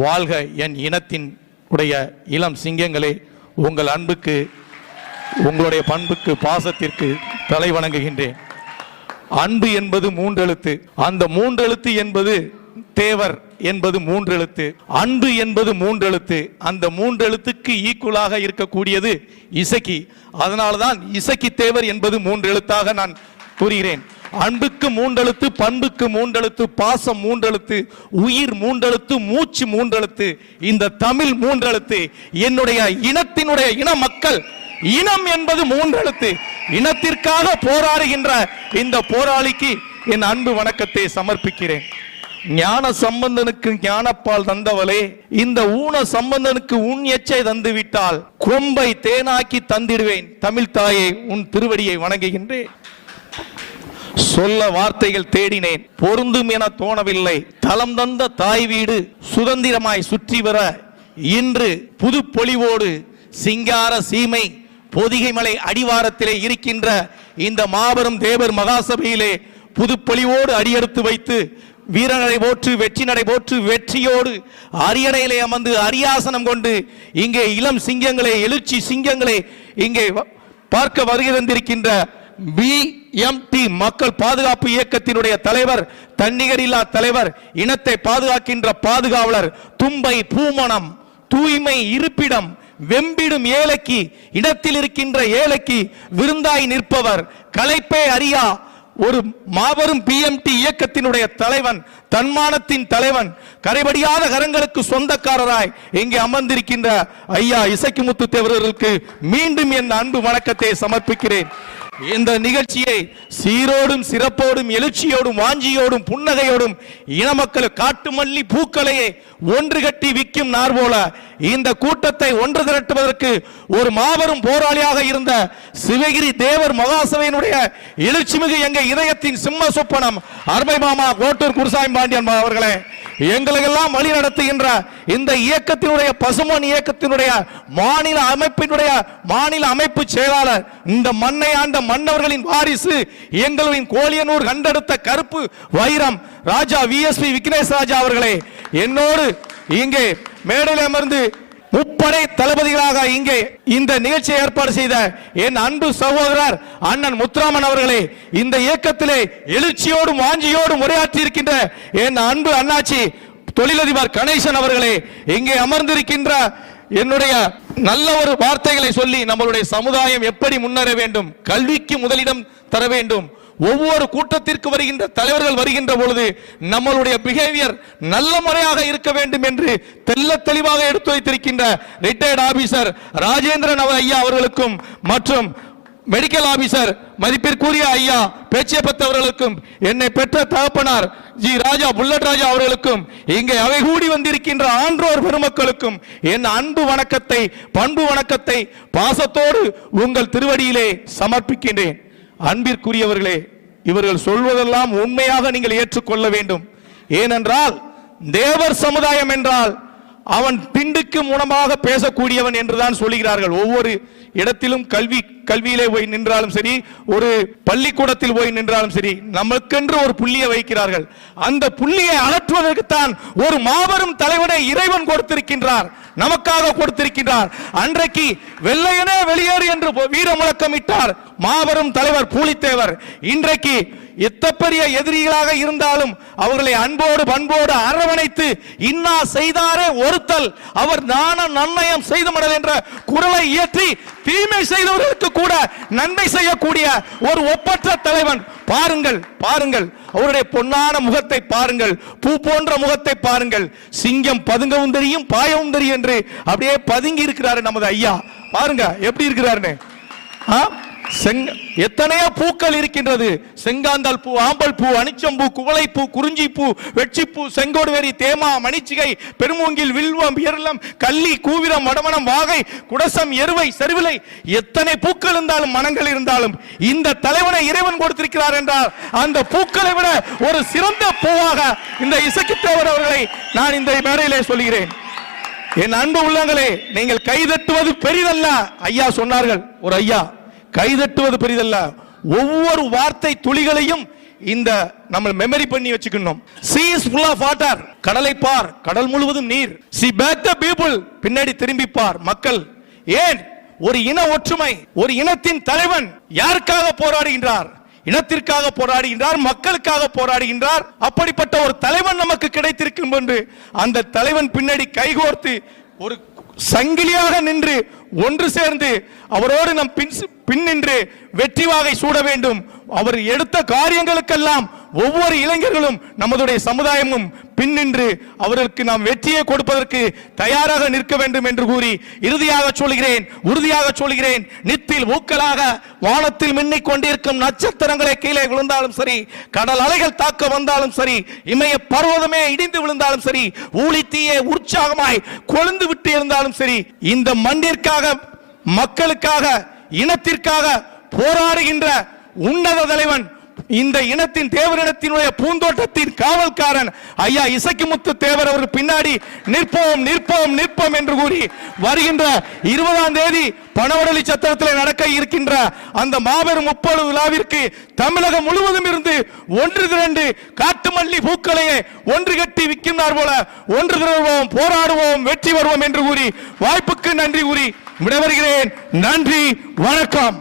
வாழ்க என் இனத்தின் உடைய இளம் சிங்கங்களே, உங்கள் அன்புக்கு, உங்களுடைய பண்புக்கு, பாசத்திற்கு தலை வணங்குகின்றேன். அன்பு என்பது மூன்றெழுத்து. அந்த மூன்றெழுத்து என்பது தேவர் என்பது மூன்றெழுத்து. அன்பு என்பது மூன்றெழுத்து. அந்த மூன்றெழுத்துக்கு ஈக்குவலாக இருக்கக்கூடியது இசக்கி. அதனால்தான் இசக்கி தேவர் என்பது மூன்றெழுத்தாக நான் கூறுகிறேன். அன்புக்கு மூன்றெழுத்து, பண்புக்கு மூன்றெழுத்து, பாசம் மூன்றெழுத்து, உயிர் மூன்றெழுத்து, மூச்சு மூன்றெழுத்து, இந்த தமிழ் மூன்றெழுத்து. என்னுடைய இனத்தினுடைய இன மக்கள், இனம் என்பது மூன்றெழுத்து. இனத்திற்காக போராடுகின்ற இந்த போராளிக்கு என் அன்பு வணக்கத்தை சமர்ப்பிக்கிறேன். ஞான சம்பந்தனுக்கு ஞானப்பால் தந்தவளே, இந்த ஊன சம்பந்தனுக்கு உன் எச்சை தந்து விட்டால் கொம்பை தேனாக்கி தந்திடுவேன். தமிழ் தாயே, உன் திருவடியை வணங்குகின்றேன். சொல்ல வார்த்தைகள் தேடினேன், பொருந்தும் என தோணவில்லை. தலம் தந்த தாய் வீடு சுதந்திரமாய் சுற்றி வர இன்று புது பொலிவோடு சிங்கார சீமை பொதிகைமலை அடிவாரத்திலே இருக்கின்ற இந்த மாபெரும் தேவர் மகாசபையிலே புதுப்பொலிவோடு அடியெடுத்து வைத்து வீரநடை போற்று, வெற்றி நடை போற்று, வெற்றியோடு அரியணையிலே அமர்ந்து அரியாசனம் கொண்டு இங்கே இளம் சிங்கங்களே, எழுச்சி சிங்கங்களே, இங்கே பார்க்க வருகை தந்திருக்கின்ற BMT மக்கள் பாதுகாப்பு இயக்கத்தினுடைய தலைவர், தன்னிகரில்லா தலைவர், இனத்தை பாதுகாக்கின்ற பாதுகாவலர், தும்பை பூமணம், தூய்மை இருப்பிடம், வெம்பிடும் ஏழைக்கு, இடத்தில் இருக்கின்ற ஏழைக்கு விருந்தாய் நிற்பவர், களைப்பே அறியா ஒரு மாபெரும் BMT இயக்கத்தினுடைய தலைவன், தன்மானத்தின் தலைவன், கரைபடியாத கரங்களுக்கு சொந்தக்காரராய் இங்கே அமர்ந்திருக்கின்ற ஐயா இசக்கிமுத்து தேவர்களுக்கு மீண்டும் என் அன்பு வணக்கத்தை சமர்ப்பிக்கிறேன். இந்த நிகழ்ச்சியை சீரோடும் சிறப்போடும் எழுச்சியோடும் வாஞ்சியோடும் புன்னகையோடும் இன மக்கள் காட்டுமல்லி பூக்களையே ஒன்று கட்டி விற்கும் நார் போல இந்த கூட்டத்தை ஒன்று திரட்டுவதற்கு ஒரு மாபெரும் போராளியாக இருந்த சிவகிரி தேவர் மகாசபையினுடைய எழுச்சிமிகு எங்க இதயத்தின் சிம்ம சொப்பனம் அருமை மாமா கோட்டூர் குருசாமி பாண்டியன் அவர்களே, எங்களுக்கெல்லாம் வழி நடத்துகின்ற இந்த இயக்கத்தினுடைய பசுமன் இயக்கத்தினுடைய மாநில அமைப்பு செயலாளர், இந்த மண்ணை ஆண்ட மன்னவர்களின் வாரிசு, எங்களின் கோலியனூர் கண்டெடுத்த கருப்பு வைரம் ராஜா VSP விக்னேஷ் ராஜா அவர்களே, என்னோடு இங்கே மேடையில் அமர்ந்து முப்படை தளபதிகளாக இங்கே இந்த நிகழ்ச்சியை ஏற்பாடு செய்த என் அன்பு சகோதரர் அண்ணன் முத்துராமன் அவர்களே, இந்த இயக்கத்திலே எழுச்சியோடும் வாஞ்சியோடும் உரையாற்றி இருக்கின்ற என் அன்பு அண்ணாச்சி தொழிலதிபர் கணேசன் அவர்களே, இங்கே அமர்ந்திருக்கின்ற என்னுடைய நல்ல ஒரு வார்த்தைகளை சொல்லி நம்மளுடைய சமுதாயம் எப்படி முன்னேற வேண்டும், கல்விக்கு முதலிடம் தர வேண்டும், ஒவ்வொரு கூட்டத்திற்கு வருகின்ற தலைவர்கள் வருகின்ற பொழுது நம்மளுடைய பிஹேவியர் நல்ல முறையாக இருக்க வேண்டும் என்று தெல்ல தெளிவாக எடுத்து வைத்திருக்கின்ற ரிட்டையர்ட் ஆபீசர் ராஜேந்திரன் ஐயா அவர்களுக்கும் மற்றும் மெடிக்கல் ஆபீசர் மதிப்பிற்குரிய ஐயா பேச்சியப்பத் அவர்களுக்கும், என்னை பெற்ற தகப்பனார் ஜி ராஜா புல்லட் ராஜா அவர்களுக்கும், இங்கே அவை கூடி வந்திருக்கின்ற ஆன்றோர் பெருமக்களுக்கும் என் அன்பு வணக்கத்தை, பண்பு வணக்கத்தை பாசத்தோடு உங்கள் திருவடியிலே சமர்ப்பிக்கின்றேன். அன்பிற்குரியவர்களே, இவர்கள் சொல்வதெல்லாம் உண்மையாக நீங்கள் ஏற்றுக்கொள்ள வேண்டும். ஏனென்றால் தேவர் சமுதாயம் என்றால் அவன் திண்டுக்கு மூலமாக பேசக்கூடியவன் என்றுதான் சொல்லுகிறார்கள். ஒவ்வொரு இடத்திலும் கல்வியிலே போய் நின்றாலும் சரி, ஒரு பள்ளிக்கூடத்தில் போய் நின்றாலும் சரி, நமக்கென்று ஒரு புள்ளியை வைக்கிறார்கள். அந்த புள்ளியை அகற்றுவதற்குத்தான் ஒரு மாபெரும் தலைவனை இறைவன் கொடுத்திருக்கின்றார், நமக்காக கொடுத்திருக்கின்றார். அன்றைக்கு வெள்ளையனே வெளியேறு என்று வீர முழக்கமிட்டார் மாபெரும் தலைவர் பூலித்தேவர். இன்றைக்கு எத்தப்பெரிய எதிரிகளாக இருந்தாலும் அவர்களை அன்போடு பண்போடு அரவணைத்து இன்னா செய்தாரே ஒருத்தல் அவர் தான நன்னயம் செய்து மடல் என்ற குரலை இயற்றி தீமை செய்தவர்களுக்கு கூட நன்மை செய்யக்கூடிய ஒரு ஒப்பற்ற தலைவன். பாருங்கள் பாருங்கள், அவருடைய பொன்னான முகத்தை பாருங்கள், பூ போன்ற முகத்தை பாருங்கள். சிங்கம் பதுங்கவும் தெரியும் பாயவும் தெரியும் என்று அப்படியே பதுங்கி இருக்கிறாரு நமது ஐயா. பாருங்க எப்படி இருக்கிறாருன்னு. எத்தனையோ பூக்கள் இருக்கின்றது. செங்காந்தாள் பூ, ஆம்பல் பூ, அனிச்சம்பூ, குவளைப்பூ, குறிஞ்சிப்பூ, வெற்றிப்பூ, செங்கோடுவேரி, தேமா, மணிச்சிகை, பெருமூங்கில், வில்வம், எருளம், கள்ளி, கூவிரம், வடமனம், வாகை, குடசம், எருவை, செருவிலை, எத்தனை பூக்கள் இருந்தாலும் மனங்கள் இருந்தாலும் இந்த தலைவனை இறைவன் கொடுத்திருக்கிறார் என்றால் அந்த பூக்களை விட ஒரு சிறந்த பூவாக இந்த இசக்கித்தேவர் அவர்களை நான் இந்த மேடையிலே சொல்கிறேன். என் அன்பு உள்ளங்களே, நீங்கள் கைதட்டுவது பெரிதல்ல. ஐயா சொன்னார்கள், ஒரு ஐயா, கைதட்டுவது பெரிதல்ல, ஒவ்வொரு வார்த்தை துளிகளையும் இந்த நம்ம மெமரி பண்ணி வச்சுக்கணும். sea is full of water, கடலை பார், கடல் முழுவதும் நீர். See back the people, பின்னாடி திரும்பி பார் மக்கள். ஏன் ஒரு இன ஒற்றுமை, ஒரு இனத்தின் தலைவன் யாருக்காக போராடுகின்றார்? இனத்திற்காக போராடுகின்றார், மக்களுக்காக போராடுகின்றார். அப்படிப்பட்ட ஒரு தலைவன் நமக்கு கிடைத்திருக்கும் என்று அந்த தலைவன் பின்னாடி கைகோர்த்து ஒரு சங்கிலியாக நின்று ஒன்று சேர்ந்து அவரோடு நம் பின் நின்று வெற்றி வாகை சூட வேண்டும். அவர் எடுத்த காரியங்களுக்கெல்லாம் ஒவ்வொரு இளைஞர்களும் நமதுடைய சமுதாயமும் பின்னின்று அவருக்கு நாம் வெற்றியை கொடுப்பதற்கு தயாராக நிற்க வேண்டும் என்று கூறி இறுதியாக சொல்கிறேன், உறுதியாக சொல்கிறேன், நித்தில் ஊக்கலாக வானத்தில் மின்னிக் கொண்டிருக்கும் நட்சத்திரங்களை கீழே விழுந்தாலும் சரி, கடல் அலைகள் தாக்க வந்தாலும் சரி, இமய பர்வதமே இடிந்து விழுந்தாலும் சரி, ஊழித்தீயே உற்சாகமாய் கொழுந்து விட்டு இருந்தாலும் சரி, இந்த மண்ணிற்காக, மக்களுக்காக, இனத்திற்காக போராடுகின்ற உன்னத தலைவன், இந்த இனத்தின் தேவரினத்தினுடைய பூந்தோட்டத்தின் காவல்காரன் ஐயா இசக்கிமுத்து தேவர் அவர் பின்னாடி நிற்போம் நிற்போம் நிற்போம் என்று கூறி வருகின்ற 20ஆம் தேதி பனவடலி சத்திரத்தில் நடக்க இருக்கின்ற அந்த மாபெரும் முப்பொழு விழாவிற்கு தமிழகம் முழுவதும் இருந்து ஒன்று திரண்டு காட்டுமல்லி பூக்களையே ஒன்று கட்டி விற்கின்றார் போல ஒன்று திரள்வோம், போராடுவோம், வெற்றி வருவோம் என்று கூறி வாய்ப்புக்கு நன்றி கூறி விடைபெறுகிறேன். நன்றி, வணக்கம்.